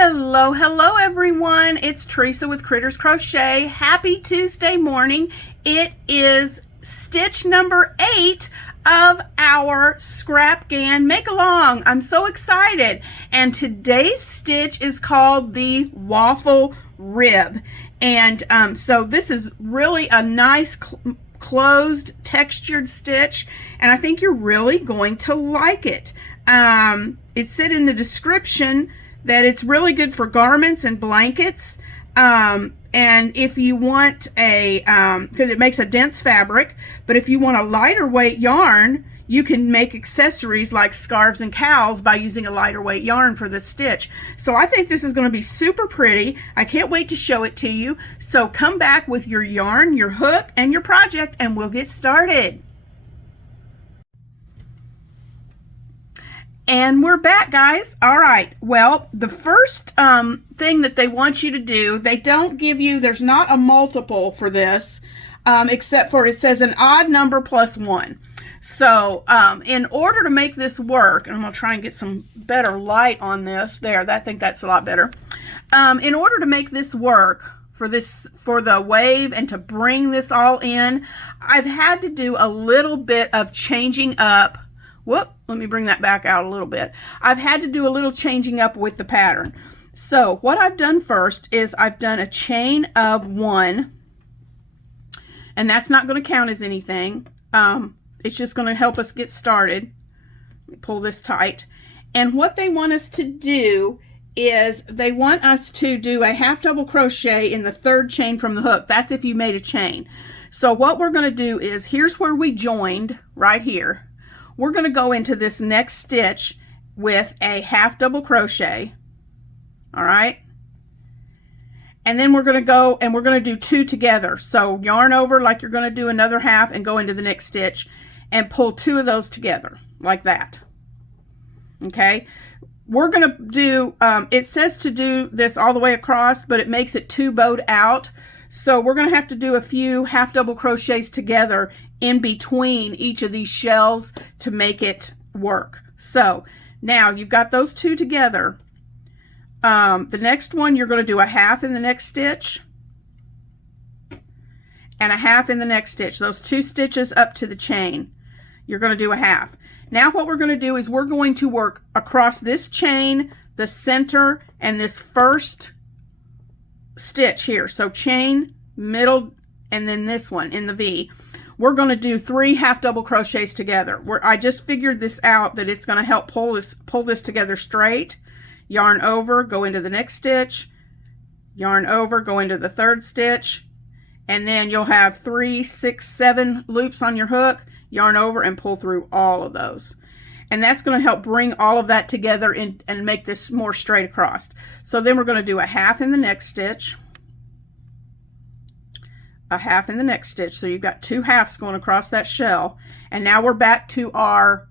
Hello, hello everyone. It's Teresa with Critters Crochet. Happy Tuesday morning. It is stitch number 8 of our Scrapghan make-along. I'm so excited. And today's stitch is called the Waffle rib. And so this is really a nice closed textured stitch, and I think you're really going to like it. It said in the description that it's really good for garments and blankets, and if you want a because it makes a dense fabric, but if you want a lighter weight yarn, you can make accessories like scarves and cowls by using a lighter weight yarn for this stitch. So I think this is going to be super pretty. I can't wait to show it to you. So come back with your yarn, your hook, and your project, and we'll get started. And we're back, guys. All right. Well, the first thing that they want you to do, they don't give you, there's not a multiple for this, except for it says an odd number plus 1. So in order to make this work, and I'm going to try and get some better light on this. There, I think that's a lot better. In order to make this work for the wave and to bring this all in, I've had to do a little bit of changing up. Whoop, let me bring that back out a little bit. I've had to do a little changing up with the pattern. So what I've done first is I've done a chain of 1, and that's not going to count as anything. It's just going to help us get started. Let me pull this tight. And what they want us to do is they want us to do a half double crochet in the 3rd chain from the hook. That's if you made a chain. So what we're going to do is, here's where we joined right here. We're going to go into this next stitch with a half double crochet. All right. And then we're going to go and we're going to do 2 together. So yarn over like you're going to do another half and go into the next stitch and pull 2 of those together like that. Okay. We're going to do, it says to do this all the way across, but it makes it 2 bowed out. So we're going to have to do a few half double crochets together in between each of these shells to make it work. So now you've got those 2 together. The next one, you're going to do a half in the next stitch and a half in the next stitch. Those 2 stitches up to the chain, you're going to do a half. Now what we're going to do is we're going to work across this chain, the center, and this first stitch here. So chain, middle, and then this one in the V. We're going to do 3 half double crochets together. I just figured this out, that it's going to help pull this together straight. Yarn over, go into the next stitch, yarn over, go into the 3rd stitch, and then you'll have 3, 6, 7 loops on your hook, yarn over, and pull through all of those. And that's going to help bring all of that together and make this more straight across. So then we're going to do a half in the next stitch, a half in the next stitch. So you've got 2 halves going across that shell. And now we're back to our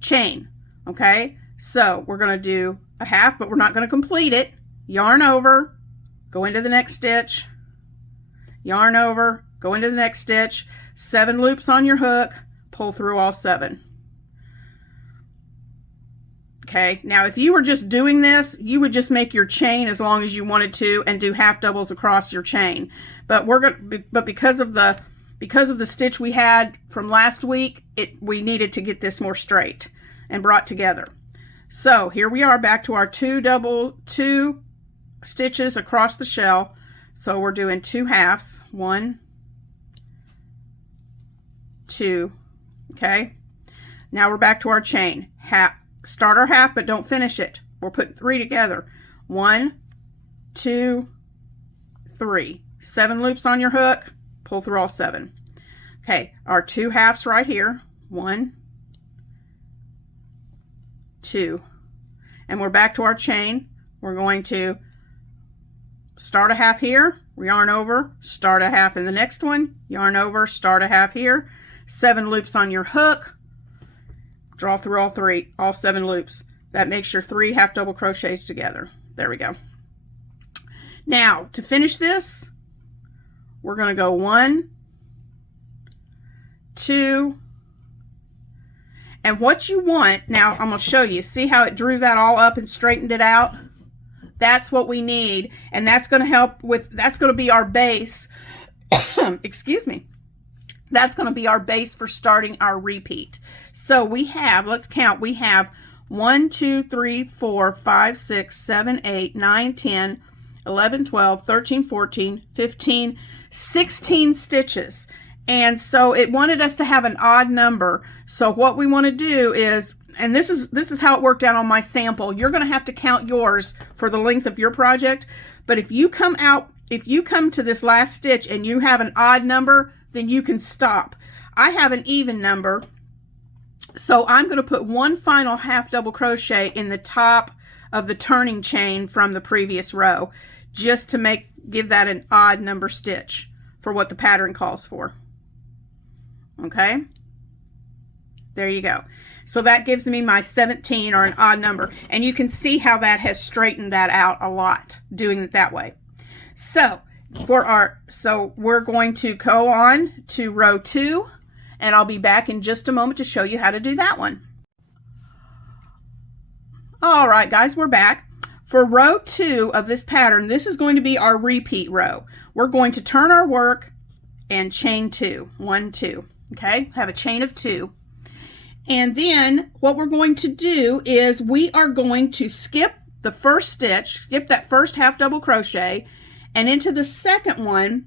chain. Okay, so we're going to do a half, but we're not going to complete it. Yarn over, go into the next stitch, yarn over, go into the next stitch, 7 loops on your hook, pull through all 7. Okay, now if you were just doing this, you would just make your chain as long as you wanted to and do half doubles across your chain. But because of the stitch we had from last week, we needed to get this more straight and brought together. So here we are back to our 2 stitches across the shell. So we're doing 2 halves, 1, 2. Okay, now we're back to our chain. Start our half, but don't finish it. We're putting 3 together. 1, 2, 3. 7 loops on your hook, pull through all 7. Okay, our 2 halves right here. 1, 2. And we're back to our chain. We're going to start a half here, yarn over, start a half in the next one, yarn over, start a half here, 7 loops on your hook, draw through all 7 loops. That makes your 3 half double crochets together. There we go. Now to finish this, we're going to go 1, 2, And what you want, now I'm going to show you, see how it drew that all up and straightened it out? That's what we need, and that's going to help with, that's going to be our base. Excuse me. That's going to be our base for starting our repeat. So we have, let's count, we have 1, 2, 3, 4, 5, 6, 7, 8, 9, 10, 11, 12, 13, 14, 15, 16 stitches. And so it wanted us to have an odd number. So what we want to do is, and this is how it worked out on my sample. You're going to have to count yours for the length of your project. But if you come to this last stitch and you have an odd number, then you can stop. I have an even number. So I'm going to put one final half double crochet in the top of the turning chain from the previous row, just to give that an odd number stitch for what the pattern calls for. Okay, there you go. So that gives me my 17, or an odd number, and you can see how that has straightened that out a lot doing it that way. So we're going to go on to row 2, and I'll be back in just a moment to show you how to do that one. All right, guys, we're back. For row 2 of this pattern, this is going to be our repeat row. We're going to turn our work and chain 2, 1, 2. Okay, have a chain of 2. And then what we're going to do is we are going to skip the first stitch, skip that first half double crochet, and into the second one,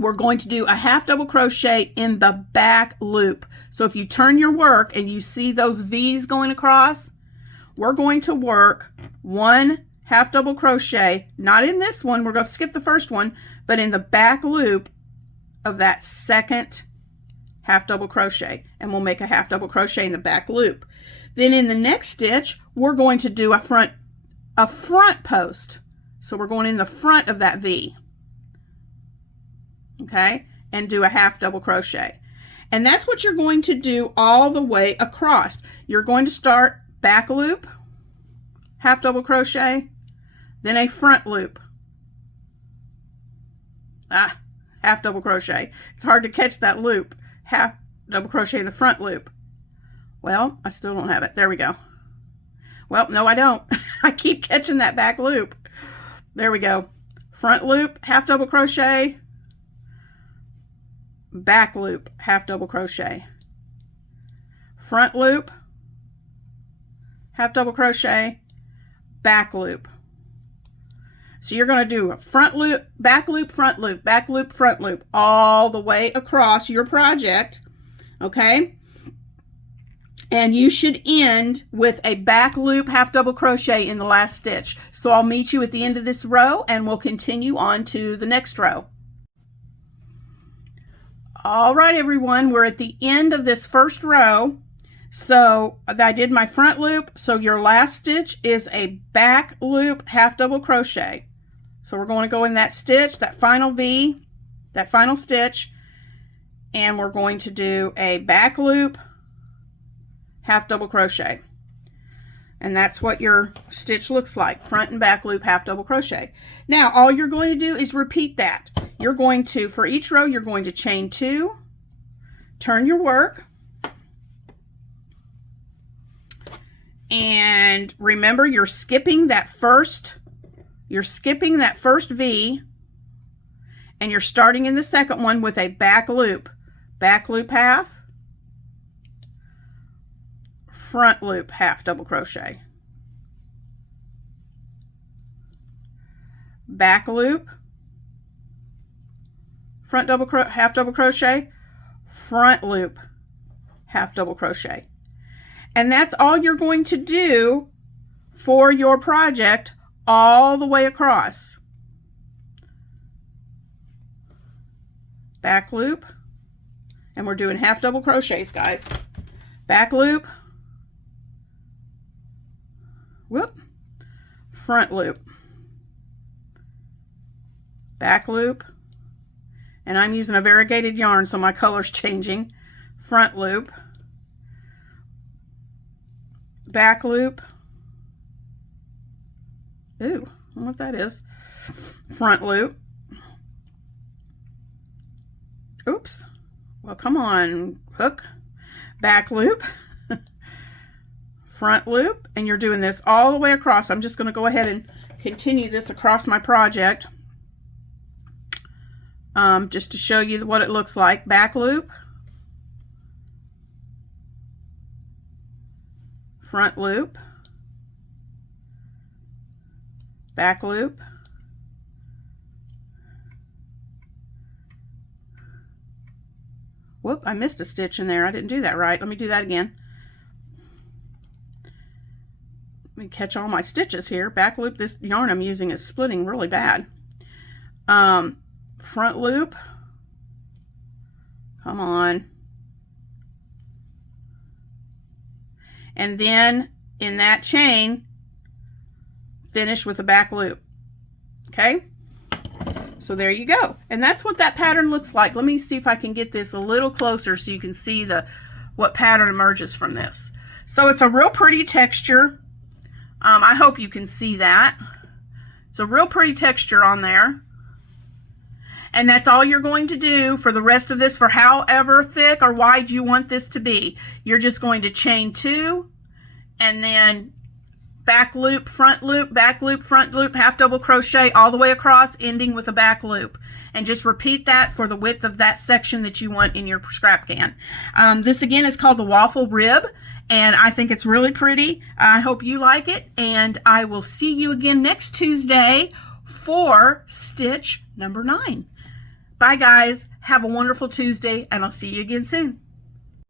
we're going to do a half double crochet in the back loop. So if you turn your work and you see those V's going across, we're going to work 1 half double crochet, not in this one, we're going to skip the first one, but in the back loop of that second half double crochet, and we'll make a half double crochet in the back loop. Then in the next stitch, we're going to do a front post. So we're going in the front of that V. Okay, and do a half double crochet. And that's what you're going to do all the way across. You're going to start back loop, half double crochet, then a front loop. Half double crochet. It's hard to catch that loop. Half double crochet in the front loop. Well, I still don't have it. There we go. Well, no, I don't. I keep catching that back loop. There we go. Front loop, half double crochet, back loop, half double crochet, front loop, half double crochet, back loop. So you're going to do a front loop, back loop, front loop, back loop, front loop, all the way across your project, okay? And you should end with a back loop half double crochet in the last stitch. So I'll meet you at the end of this row, and we'll continue on to the next row. All right, everyone, we're at the end of this first row. So I did my front loop, so your last stitch is a back loop half double crochet. So we're going to go in that stitch, that final V, that final stitch, and we're going to do a back loop half double crochet. And that's what your stitch looks like, front and back loop half double crochet. Now all you're going to do is repeat that. You're going to, for each row, you're going to chain 2, turn your work, and remember you're skipping that first V, and you're starting in the second one with a back loop half, front loop half double crochet, back loop, front half double crochet, front loop half double crochet. And that's all you're going to do for your project all the way across. Back loop, and we're doing half double crochets, guys. Back loop, whoop, front loop, back loop, and I'm using a variegated yarn, so my color's changing. Front loop, back loop. Ooh, I don't know what that is. Front loop. Oops. Well, come on, hook. Back loop. front loop, and you're doing this all the way across. I'm just going to go ahead and continue this across my project just to show you what it looks like. Back loop, front loop, back loop, whoop, I missed a stitch in there. I didn't do that right. Let me do that again. Let me catch all my stitches here. Back loop. This yarn I'm using is splitting really bad. Front loop. Come on. And then in that chain, finish with a back loop. Okay? So there you go. And that's what that pattern looks like. Let me see if I can get this a little closer so you can see what pattern emerges from this. So it's a real pretty texture. I hope you can see that. It's a real pretty texture on there. And that's all you're going to do for the rest of this, for however thick or wide you want this to be. You're just going to chain 2 and then back loop, front loop, back loop, front loop, half double crochet all the way across, ending with a back loop. And just repeat that for the width of that section that you want in your Scrapghan. This again is called the Waffle Rib, and I think it's really pretty. I hope you like it, and I will see you again next Tuesday for stitch number 9. Bye guys, have a wonderful Tuesday, and I'll see you again soon.